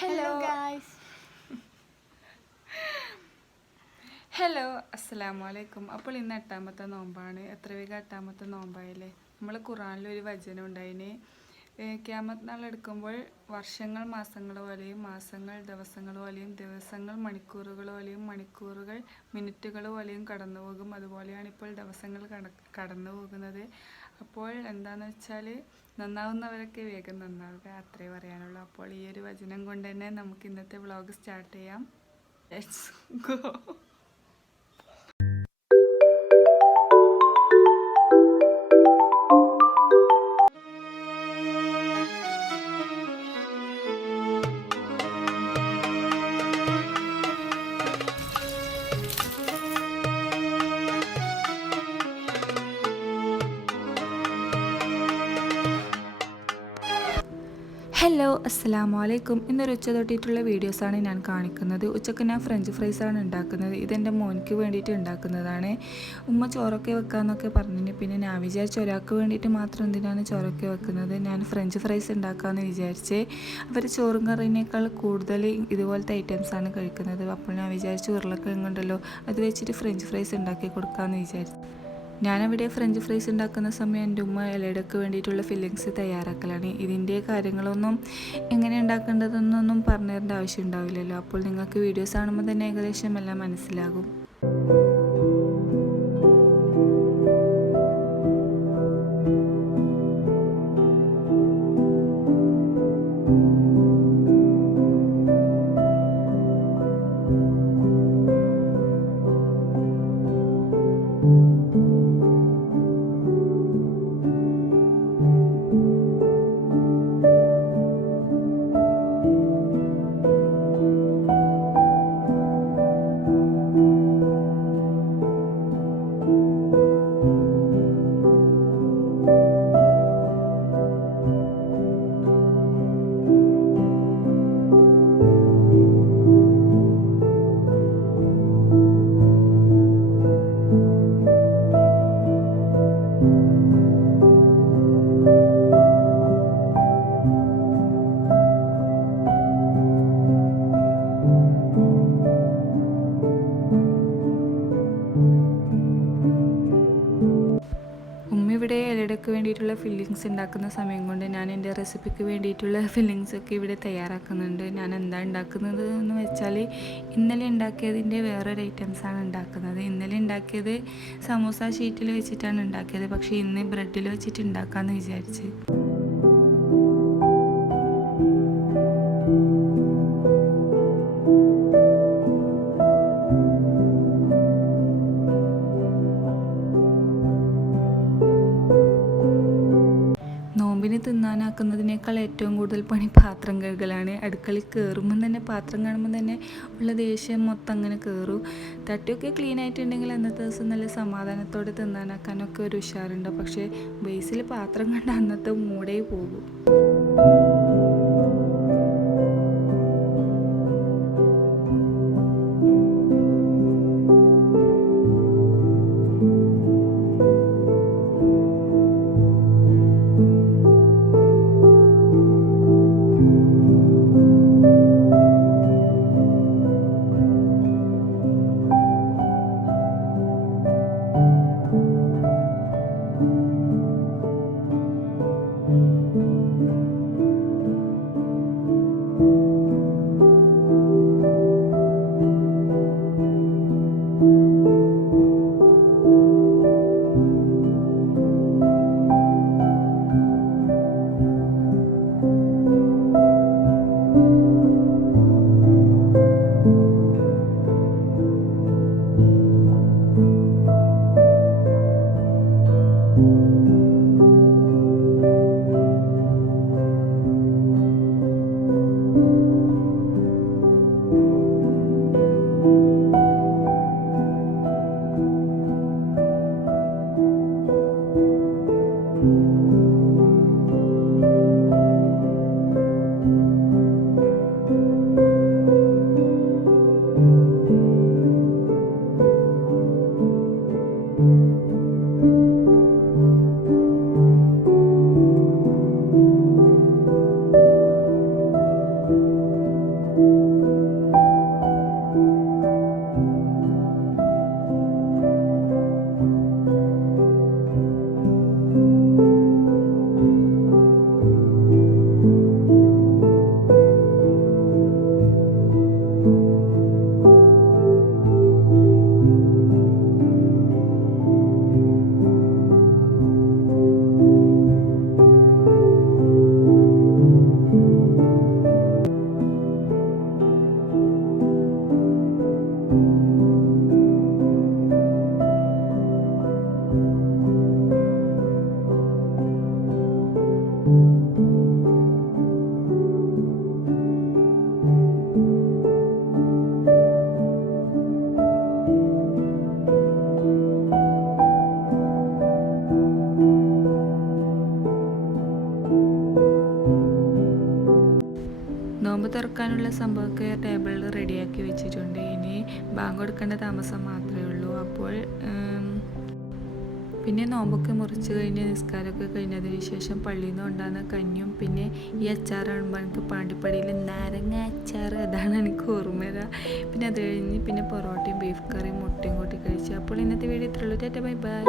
Hello guys. Hello അസ്സലാമു അലൈക്കും. അപ്പോൾ ഇന്ന് 8ാമത്തെ നോമ്പാണ്. എത്ര വേഗം 8ാമത്തെ നോമ്പായില്ലേ. നമ്മൾ ഖുറാനിലൊരു വചനം ഉണ്ടായിന്, ഖിയാമത്ത് നാൾ എടുക്കുമ്പോൾ വർഷങ്ങൾ മാസങ്ങൾ പോലെയും മാസങ്ങൾ ദിവസങ്ങൾ പോലെയും ദിവസങ്ങൾ മണിക്കൂറുകൾ പോലെയും മണിക്കൂറുകൾ മിനിറ്റുകൾ പോലെയും കടന്നു പോകും. അതുപോലെയാണ് ഇപ്പോൾ ദിവസങ്ങൾ കടന്നു പോകുന്നത്. അപ്പോൾ എന്താണെന്ന് വെച്ചാൽ നന്നാവുന്നവരൊക്കെ വേഗം നന്നാവുക, അത്രേ പറയാനുള്ളൂ. അപ്പോൾ ഈ ഒരു വചനം കൊണ്ട് തന്നെ നമുക്ക് ഇന്നത്തെ വ്ളോഗ് സ്റ്റാർട്ട് ചെയ്യാം. Let's go. ഹലോ അസ്സലാമു അലൈക്കും. ഇന്നൊരു ഉച്ച തൊട്ടിട്ടുള്ള വീഡിയോസാണ് ഞാൻ കാണിക്കുന്നത്. ഉച്ചക്ക് ഞാൻ ഫ്രഞ്ച് ഫ്രൈസാണ് ഉണ്ടാക്കുന്നത്. ഇതെൻ്റെ മോനിക്ക് വേണ്ടിയിട്ട് ഉണ്ടാക്കുന്നതാണ്. ഉമ്മ ചോറൊക്കെ വെക്കാമെന്നൊക്കെ പറഞ്ഞിന്. പിന്നെ ഞാൻ വിചാരിച്ചു ഒരാൾക്ക് വേണ്ടിയിട്ട് മാത്രം എന്തിനാണ് ചോറൊക്കെ വെക്കുന്നത്, ഞാൻ ഫ്രഞ്ച് ഫ്രൈസ് ഉണ്ടാക്കാമെന്ന് വിചാരിച്ച്. അവർ ചോറും കറിനേക്കാൾ കൂടുതൽ ഇതുപോലത്തെ ഐറ്റംസാണ് കഴിക്കുന്നത്. അപ്പോൾ ഞാൻ വിചാരിച്ചു ഉരുളക്കിഴങ്ങുണ്ടല്ലോ, അത് വെച്ചിട്ട് ഫ്രഞ്ച് ഫ്രൈസ് ഉണ്ടാക്കി കൊടുക്കാമെന്ന് വിചാരിച്ചു. ഞാനവിടെ ഫ്രഞ്ച് ഫ്രൈസ് ഉണ്ടാക്കുന്ന സമയം എൻ്റെ ഉമ്മ ഇലയിടക്ക് വേണ്ടിയിട്ടുള്ള ഫില്ലിങ്സ് തയ്യാറാക്കലാണ്. ഇതിൻ്റെ കാര്യങ്ങളൊന്നും എങ്ങനെ ഉണ്ടാക്കേണ്ടതെന്നൊന്നും പറഞ്ഞു തരേണ്ട ആവശ്യം ഉണ്ടാവില്ലല്ലോ. അപ്പോൾ നിങ്ങൾക്ക് വീഡിയോസ് കാണുമ്പോൾ തന്നെ ഏകദേശം എല്ലാം മനസ്സിലാകും. ഇവിടെ ഇലടക്ക് വേണ്ടിയിട്ടുള്ള ഫില്ലിങ്സ് ഉണ്ടാക്കുന്ന സമയം കൊണ്ട് ഞാൻ എൻ്റെ റെസിപ്പിക്ക് വേണ്ടിയിട്ടുള്ള ഫില്ലിങ്സൊക്കെ ഇവിടെ തയ്യാറാക്കുന്നുണ്ട്. ഞാൻ എന്താ ഉണ്ടാക്കുന്നത് എന്ന് വെച്ചാൽ, ഇന്നലെ ഉണ്ടാക്കിയതിൻ്റെ വേറൊരു ഐറ്റംസാണ് ഉണ്ടാക്കുന്നത്. ഇന്നലെ ഉണ്ടാക്കിയത് സമൂസ ഷീറ്റിൽ വെച്ചിട്ടാണ് ഉണ്ടാക്കിയത്. പക്ഷേ ഇന്ന് ബ്രെഡിൽ വെച്ചിട്ട് ഉണ്ടാക്കാമെന്ന് വിചാരിച്ച്. നോമ്പിന് തിന്നാനാക്കുന്നതിനേക്കാൾ ഏറ്റവും കൂടുതൽ പണി പാത്രം കഴുകലാണ്. അടുക്കളയിൽ കയറുമ്പം തന്നെ പാത്രം കാണുമ്പോൾ തന്നെ ഉള്ള ദേഷ്യം മൊത്തം അങ്ങനെ കയറും. തട്ടിയൊക്കെ ക്ലീൻ ആയിട്ടുണ്ടെങ്കിൽ അന്നത്തെ ദിവസം നല്ല സമാധാനത്തോടെ തിന്നാനാക്കാനൊക്കെ ഒരു ഉഷാറുണ്ട്. പക്ഷേ ബേസിൽ പാത്രം കണ്ട അന്നത്തെ മൂടേ പോകും. കഴിക്കാനുള്ള സംഭവമൊക്കെ ടേബിളിൽ റെഡിയാക്കി വെച്ചിട്ടുണ്ട്. ഇനി ബാങ്ക് കൊടുക്കേണ്ട താമസം മാത്രമേ ഉള്ളൂ. അപ്പോൾ പിന്നെ നോമ്പൊക്കെ മുറിച്ച് കഴിഞ്ഞ് നിസ്കാരമൊക്കെ കഴിഞ്ഞതിന് ശേഷം പള്ളിയിൽ നിന്ന് കൊണ്ടുവന്ന കഞ്ഞും പിന്നെ ഈ അച്ചാറാകുമ്പോൾ എനിക്ക് പാണ്ടിപ്പടിയിൽ നാരങ്ങ അച്ചാർ, അതാണ് എനിക്ക് ഓർമ്മ വരിക. പിന്നെ അത് കഴിഞ്ഞ് പിന്നെ പൊറോട്ടയും ബീഫ് കറിയും മുട്ടയും കൂട്ടി കഴിച്ചു. അപ്പോൾ ഇന്നത്തെ വീഡിയോ ഇത്രയുള്ളൂ. Tata bye by.